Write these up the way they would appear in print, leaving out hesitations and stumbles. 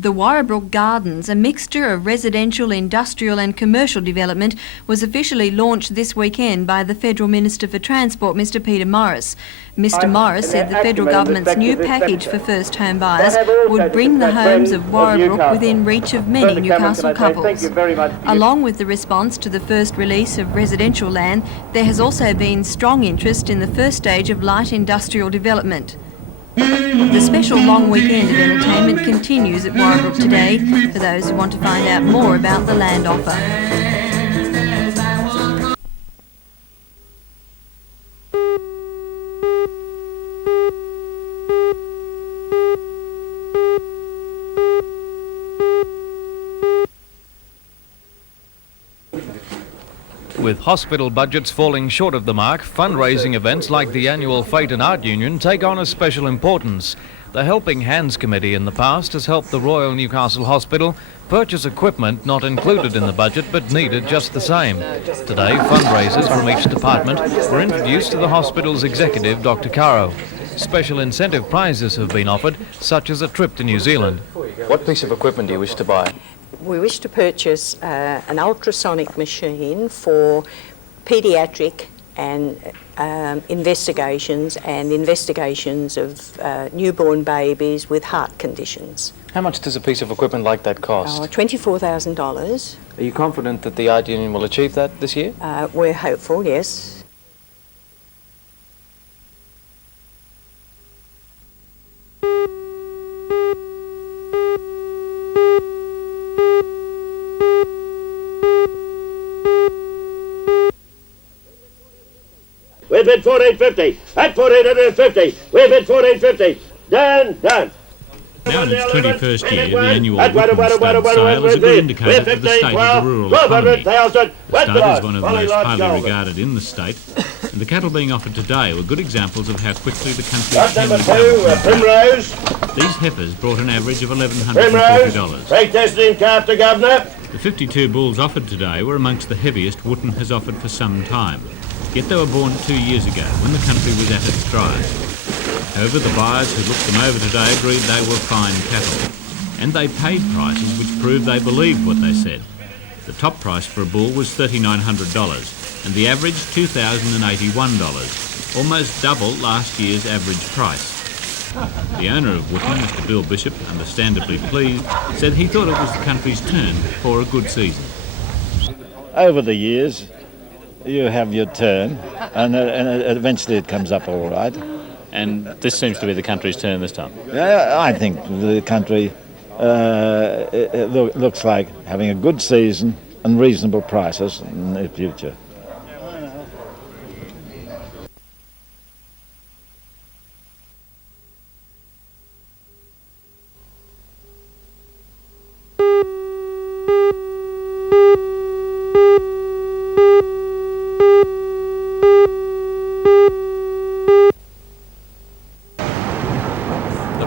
The Warrabrook Gardens, a mixture of residential, industrial and commercial development, was officially launched this weekend by the Federal Minister for Transport, Mr Peter Morris. Mr Morris said the federal government's new package for first home buyers would bring the homes of Warrabrook within reach of many Newcastle couples. Along with the response to the first release of residential land, there has also been strong interest in the first stage of light industrial development. The special long weekend of entertainment continues at Warrabrook today for those who want to find out more about the land offer. With hospital budgets falling short of the mark, fundraising events like the annual Fate and Art Union take on a special importance. The Helping Hands Committee in the past has helped the Royal Newcastle Hospital purchase equipment not included in the budget but needed just the same. Today, fundraisers from each department were introduced to the hospital's executive, Dr. Caro. Special incentive prizes have been offered, such as a trip to New Zealand. What piece of equipment do you wish to buy? We wish to purchase an ultrasonic machine for paediatric and investigations of newborn babies with heart conditions. How much does a piece of equipment like that cost? $24,000. Are you confident that the Art Union will achieve that this year? We're hopeful, yes. We bid 1450. At 1450. We bid 1450. Done. Now in its 21st year, the annual Whitman Stud sale is a good indicator of the state of the rural economy. The stud is one of the most highly regarded in the state, and the cattle being offered today were good examples of how quickly the country can recover. Primrose. These heifers brought an average of $1,140. Take testing calf to governor. The 52 bulls offered today were amongst the heaviest Wootton has offered for some time. Yet they were born 2 years ago, when the country was at its dry. However, the buyers who looked them over today agreed they were fine cattle, and they paid prices which proved they believed what they said. The top price for a bull was $3,900, and the average $2,081, almost double last year's average price. The owner of Wootton, Mr Bill Bishop, understandably pleased, said he thought it was the country's turn for a good season. Over the years, you have your turn, and eventually it comes up all right. And this seems to be the country's turn this time. Yeah, I think the country looks like having a good season and reasonable prices in the future.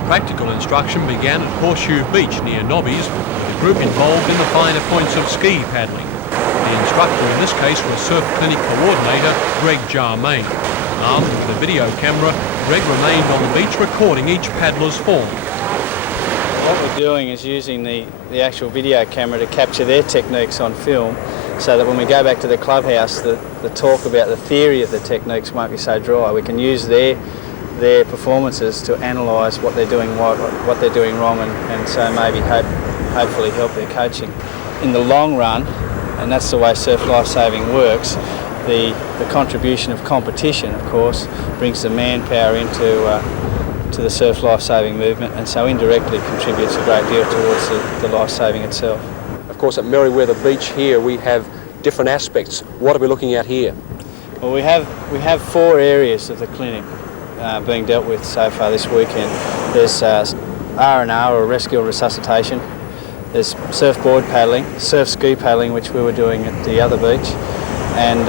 Practical instruction began at Horseshoe Beach near Nobby's with a group involved in the finer points of ski paddling. The instructor in this case was Surf Clinic Coordinator Greg Jarmain. Armed with a video camera, Greg remained on the beach recording each paddler's form. What we're doing is using the actual video camera to capture their techniques on film, so that when we go back to the clubhouse, the talk about the theory of the techniques won't be so dry. We can use their performances to analyse what they're doing right, what they're doing wrong, and so maybe hopefully help their coaching. In the long run, and that's the way surf lifesaving works, the contribution of competition, of course, brings the manpower into to the surf lifesaving movement, and so indirectly contributes a great deal towards the lifesaving itself. Of course, at Merriweather Beach here we have different aspects. What are we looking at here? Well, we have 4 areas of the clinic being dealt with so far this weekend. There's R&R, or rescue and resuscitation. There's surfboard paddling, surf ski paddling, which we were doing at the other beach, and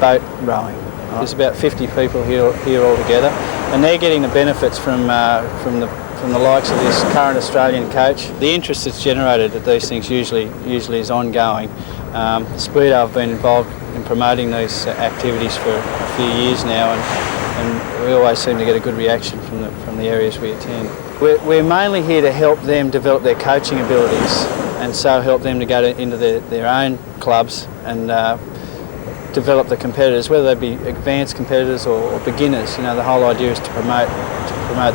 boat rowing. There's about 50 people here altogether, and they're getting the benefits from the likes of this current Australian coach. The interest that's generated at these things usually is ongoing. Speedo have been involved in promoting these activities for a few years now, and we always seem to get a good reaction from the areas we attend. We're mainly here to help them develop their coaching abilities and so help them to go into their own clubs and develop the competitors, whether they be advanced competitors or beginners. You know, the whole idea is to promote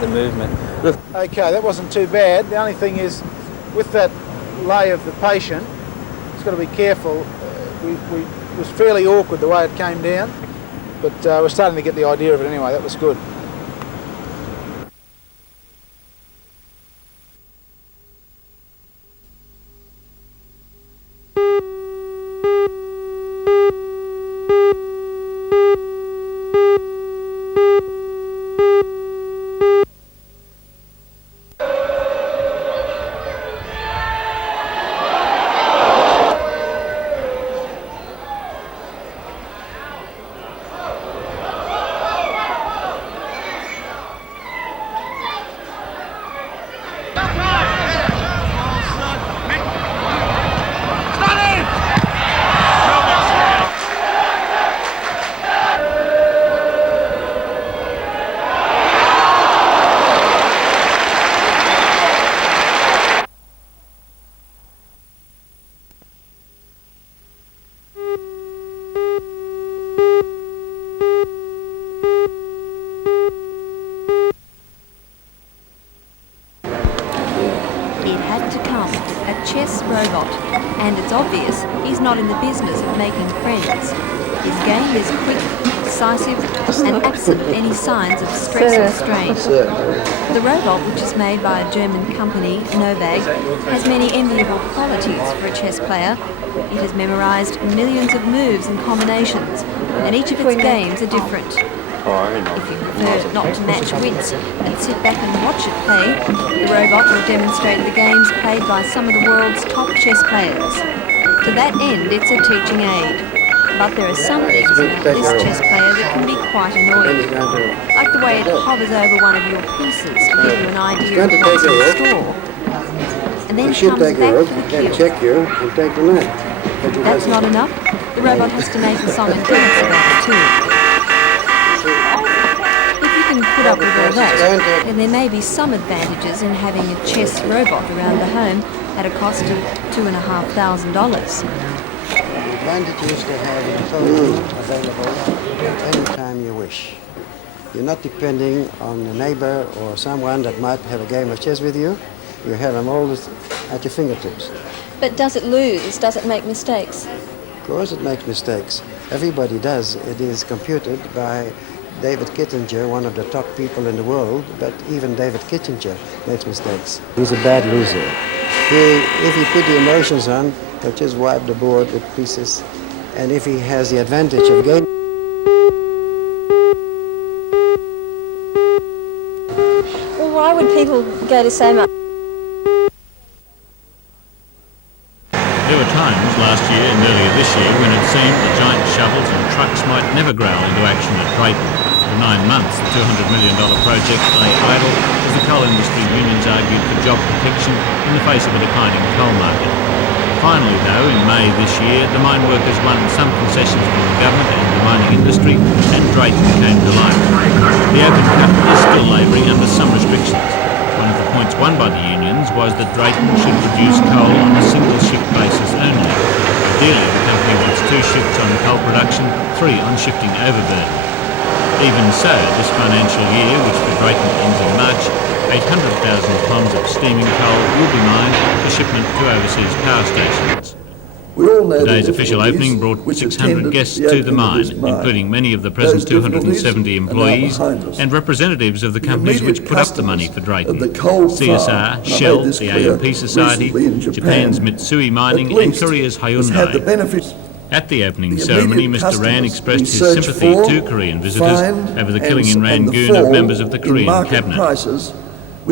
the movement. Okay, that wasn't too bad. The only thing is, with that lay of the patient, it's got to be careful. It was fairly awkward the way it came down, but we're starting to get the idea of it anyway. That was good. It had to come, a chess robot, and it's obvious he's not in the business of making friends. His game is quick, decisive, and absent of any signs of stress or strain. The robot, which is made by a German company, Novag, has many enviable qualities for a chess player. It has memorised millions of moves and combinations, and each of its games are different. If you prefer not to match wits and sit back and watch it play, the robot will demonstrate the games played by some of the world's top chess players. To that end, it's a teaching aid. But there are some things about this chess player that can be quite annoying, like the way it hovers over one of your pieces to give you an idea of what's in store, and then comes back for the kill. If that's not enough, the robot has to make a song and dance about it too. Put up with all that, then there may be some advantages in having a chess robot around the home at a cost of $2,500. The advantage is to have your phone available anytime you wish. You're not depending on a neighbor or someone that might have a game of chess with you. You have them all at your fingertips. But does it lose? Does it make mistakes? Of course it makes mistakes. Everybody does. It is computed by David Kittinger, one of the top people in the world, but even David Kittinger makes mistakes. He's a bad loser. If he put the emotions on, he'll just wipe the board with pieces. And if he has the advantage of game... Well, why would people go to so much? There were times last year and earlier this year when it seemed the giant shovels and trucks might never growl into action at Drayton. For 9 months, the $200 million project lay idle as the coal industry unions argued for job protection in the face of a declining coal market. Finally, though, in May this year, the mine workers won some concessions from the government and the mining industry, and Drayton came to life. The open cut is still labouring under some restrictions. One of the points won by the unions was that Drayton should produce coal on a single shift basis only. Ideally, the company wants 2 shifts on coal production, 3 on shifting overburden. Even so, this financial year, which for Drayton ends in March, 800,000 tonnes of steaming coal will be mined for shipment to overseas power stations. Today's official opening brought 600 guests to the mine, including many of the present 270 employees and representatives of the companies which put up the money for Drayton: CSR, Shell, the AMP Society, Japan's Mitsui Mining and Korea's Hyundai. At the opening ceremony, Mr. Ran expressed his sympathy to Korean visitors over the killing in Rangoon of members of the Korean cabinet.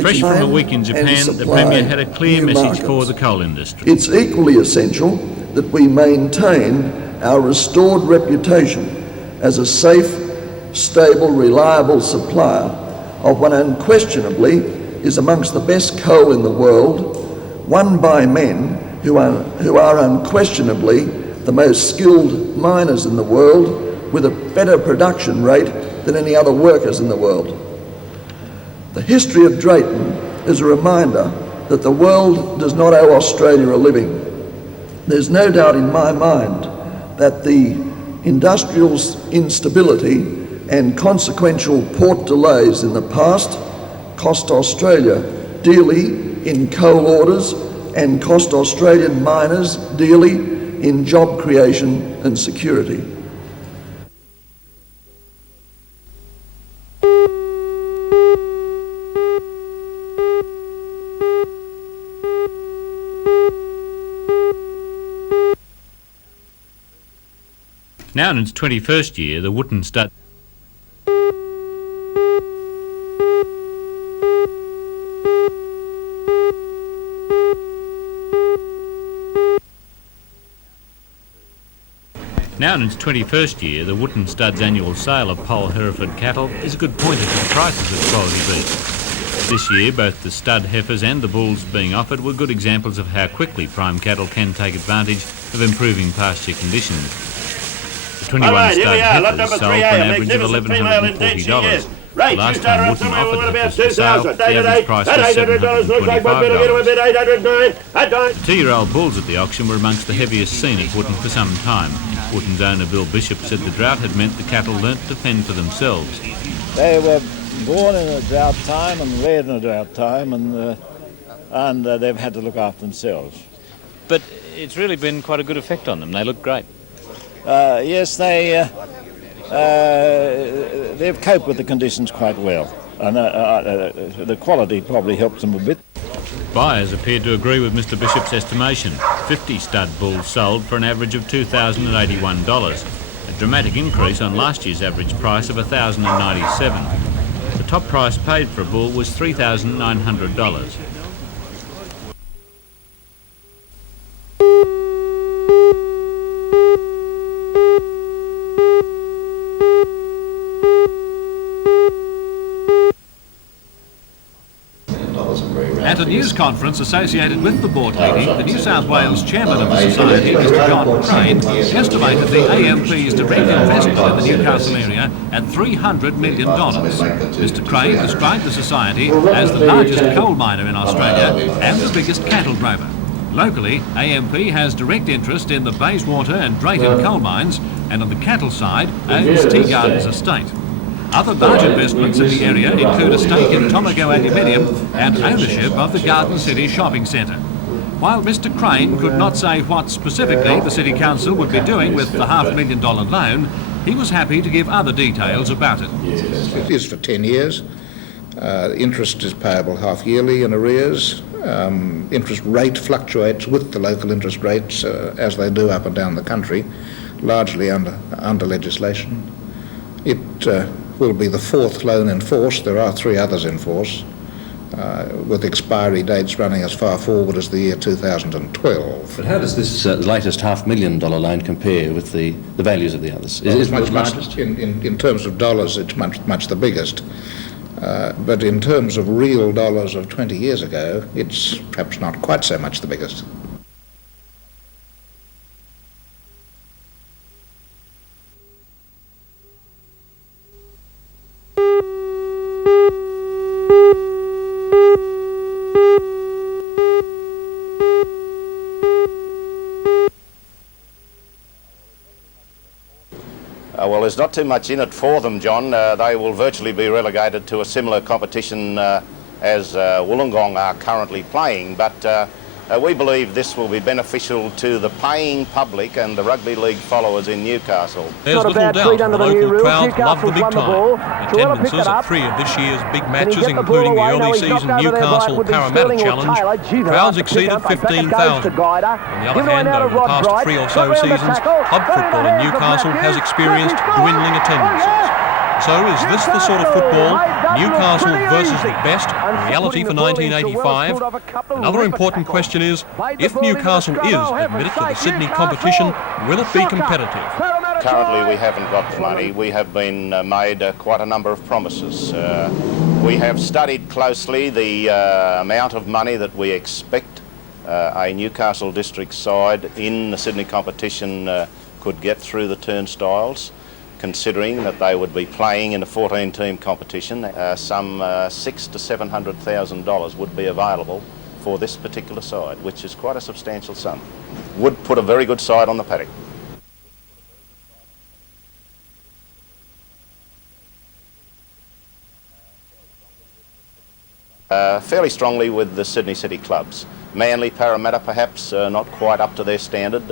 Fresh from a week in Japan, the Premier had a clear message for the coal industry. It's equally essential that we maintain our restored reputation as a safe, stable, reliable supplier of what unquestionably is amongst the best coal in the world, won by men who are unquestionably the most skilled miners in the world, with a better production rate than any other workers in the world. The history of Drayton is a reminder that the world does not owe Australia a living. There's no doubt in my mind that the industrial instability and consequential port delays in the past cost Australia dearly in coal orders and cost Australian miners dearly in job creation and security. Now in its 21st year, the Wootton Stud... Now in its 21st year, the Wootton Stud's annual sale of poll Hereford cattle is a good pointer to the prices of quality beef. This year, both the stud heifers and the bulls being offered were good examples of how quickly prime cattle can take advantage of improving pasture conditions. The 21 stud heifers sold for an average of $1,140. The last time Wootton offered heifers for sale, the average price was $725. The 2-year-old bulls at the auction were amongst the heaviest seen at Wootton for some time. Wootton's owner Bill Bishop said the drought had meant the cattle learnt to fend for themselves. They were born in a drought time and reared in a drought time, and they've had to look after themselves. But it's really been quite a good effect on them. They look great. Yes, they've coped with the conditions quite well, and the quality probably helps them a bit. Buyers appeared to agree with Mr Bishop's estimation. 50 stud bulls sold for an average of $2,081, a dramatic increase on last year's average price of $1,097. The top price paid for a bull was $3,900. At a news conference associated with the board meeting, the New South Wales chairman of the society, Mr John Crane, estimated the AMP's direct investment in the Newcastle area at $300 million. Mr Crane described the society as the largest coal miner in Australia and the biggest cattle drover. Locally, AMP has direct interest in the Bayswater and Drayton coal mines, and on the cattle side owns Tea Gardens Estate. Other large investments in the area include a stake in Tomago Aluminium and ownership of the Garden City Shopping Centre. While Mr Crane could not say what specifically the City Council would be doing with the $500,000 loan, he was happy to give other details about it. It is for 10 years. Interest is payable half yearly in arrears. Interest rate fluctuates with the local interest rates as they do up and down the country, largely under legislation. It will be the 4th loan in force. There are 3 others in force, with expiry dates running as far forward as the year 2012. But how does this latest $500,000 loan compare with the values of the others? It's much largest? In terms of dollars, it's much the biggest. But in terms of real dollars of 20 years ago, it's perhaps not quite so much the biggest. Well, there's not too much in it for them, John. They will virtually be relegated to a similar competition as Wollongong are currently playing, but we believe this will be beneficial to the paying public and the rugby league followers in Newcastle. There's little doubt the local crowd love the big time. Attendances at 3 of this year's big matches, including the early season Newcastle Parramatta Challenge, crowds exceeded 15,000. On the other hand, over the past 3 or so seasons, club football in Newcastle has experienced dwindling attendances. So is this the sort of football, Newcastle versus the best, reality for 1985? Another important question is, if Newcastle is admitted to the Sydney competition, will it be competitive? Currently we haven't got the money. We have been made quite a number of promises. We have studied closely the amount of money that we expect a Newcastle district side in the Sydney competition could get through the turnstiles. considering that they would be playing in a 14-team competition. Some $600,000 to $700,000 would be available for this particular side, which is quite a substantial sum. Would put a very good side on the paddock. Fairly strongly with the Sydney City clubs. Manly, Parramatta perhaps not quite up to their standard.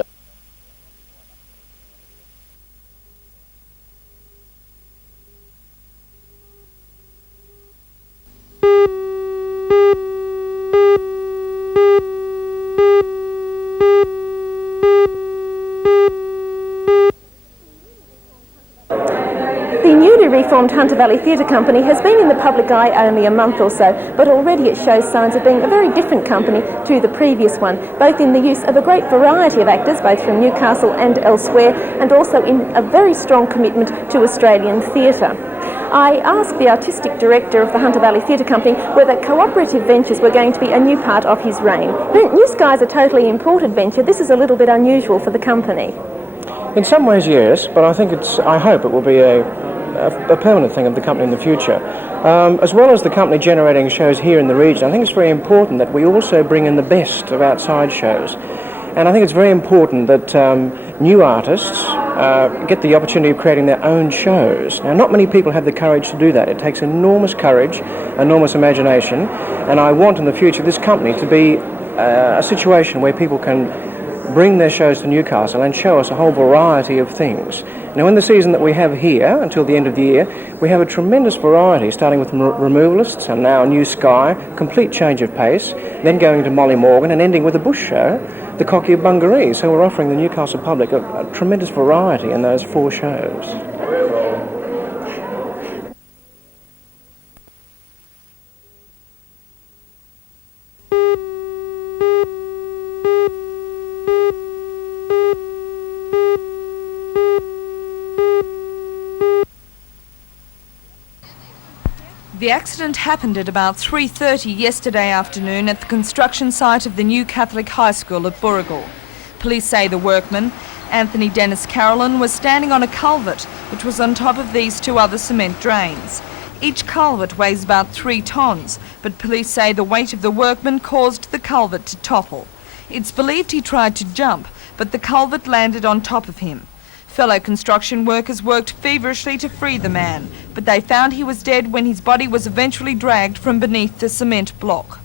The newly reformed Hunter Valley Theatre Company has been in the public eye only a month or so, but already it shows signs of being a very different company to the previous one, both in the use of a great variety of actors, both from Newcastle and elsewhere, and also in a very strong commitment to Australian theatre. I asked the artistic director of the Hunter Valley Theatre Company whether cooperative ventures were going to be a new part of his reign. New Sky's a totally imported venture. This is a little bit unusual for the company. In some ways, yes, but I hope it will be a permanent thing of the company in the future. As well as the company generating shows here in the region, I think it's very important that we also bring in the best of outside shows. And I think it's very important that new artists get the opportunity of creating their own shows. Now, not many people have the courage to do that. It takes enormous courage, enormous imagination, and I want in the future this company to be a situation where people can bring their shows to Newcastle and show us a whole variety of things. Now, in the season that we have here, until the end of the year, we have a tremendous variety, starting with removalists and now New Sky, complete change of pace, then going to Molly Morgan and ending with a bush show, the Cocky of Bungaree. So we're offering the Newcastle public a tremendous variety in those 4 shows. The accident happened at about 3:30 yesterday afternoon at the construction site of the new Catholic High School at Burrigal. Police say the workman, Anthony Dennis Carolyn, was standing on a culvert which was on top of these 2 other cement drains. Each culvert weighs about 3 tonnes, but police say the weight of the workman caused the culvert to topple. It's believed he tried to jump, but the culvert landed on top of him. Fellow construction workers worked feverishly to free the man, but they found he was dead when his body was eventually dragged from beneath the cement block.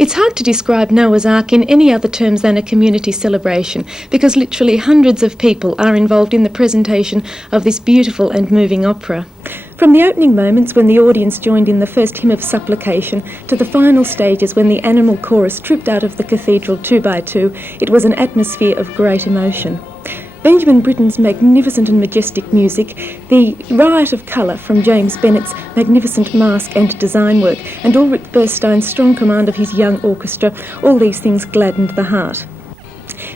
It's hard to describe Noah's Ark in any other terms than a community celebration, because literally hundreds of people are involved in the presentation of this beautiful and moving opera. From the opening moments when the audience joined in the first hymn of supplication to the final stages when the animal chorus trooped out of the cathedral 2 by 2, it was an atmosphere of great emotion. Benjamin Britten's magnificent and majestic music, the riot of colour from James Bennett's magnificent mask and design work, and Ulrich Burstein's strong command of his young orchestra, all these things gladdened the heart.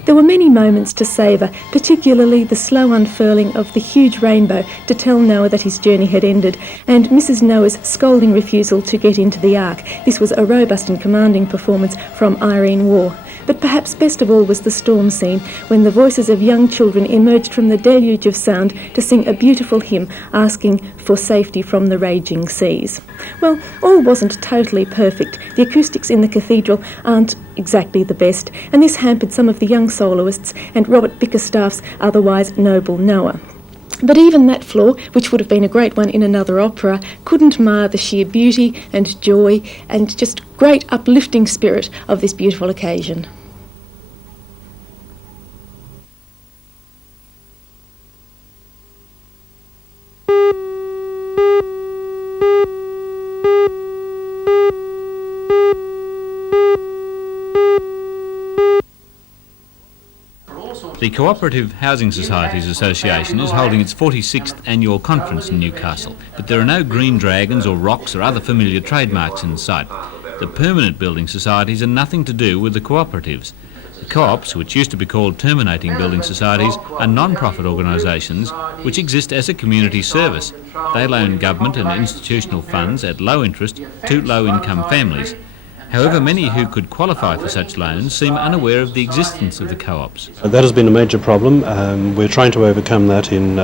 There were many moments to savour, particularly the slow unfurling of the huge rainbow to tell Noah that his journey had ended, and Mrs. Noah's scolding refusal to get into the ark. This was a robust and commanding performance from Irene Waugh. But perhaps best of all was the storm scene, when the voices of young children emerged from the deluge of sound to sing a beautiful hymn asking for safety from the raging seas. Well, all wasn't totally perfect. The acoustics in the cathedral aren't exactly the best, and this hampered some of the young soloists and Robert Bickerstaff's otherwise noble Noah. But even that flaw, which would have been a great one in another opera, couldn't mar the sheer beauty and joy and just great uplifting spirit of this beautiful occasion. The Cooperative Housing Societies Association is holding its 46th annual conference in Newcastle, but there are no green dragons or rocks or other familiar trademarks in sight. The permanent building societies are nothing to do with the cooperatives. The co-ops, which used to be called terminating building societies, are non-profit organisations which exist as a community service. They loan government and institutional funds at low interest to low-income families. However, many who could qualify for such loans seem unaware of the existence of the co-ops. That has been a major problem. We're trying to overcome that in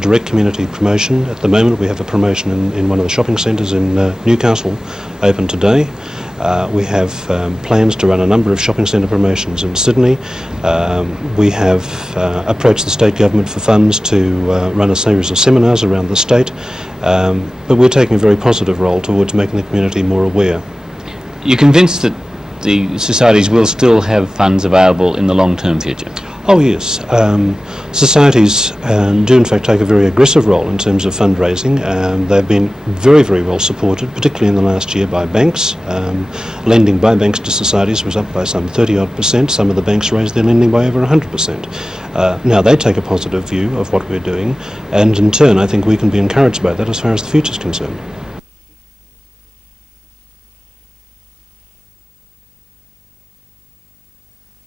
direct community promotion. At the moment we have a promotion in one of the shopping centres in Newcastle, open today. We have plans to run a number of shopping centre promotions in Sydney. We have approached the state government for funds to run a series of seminars around the state, but we're taking a very positive role towards making the community more aware. You're convinced that the societies will still have funds available in the long-term future? Oh yes, societies do in fact take a very aggressive role in terms of fundraising. They've been very, very well supported, particularly in the last year by banks. Lending by banks to societies was up by some 30-odd%. Some of the banks raised their lending by over 100%. Now they take a positive view of what we're doing, and in turn I think we can be encouraged by that as far as the future is concerned.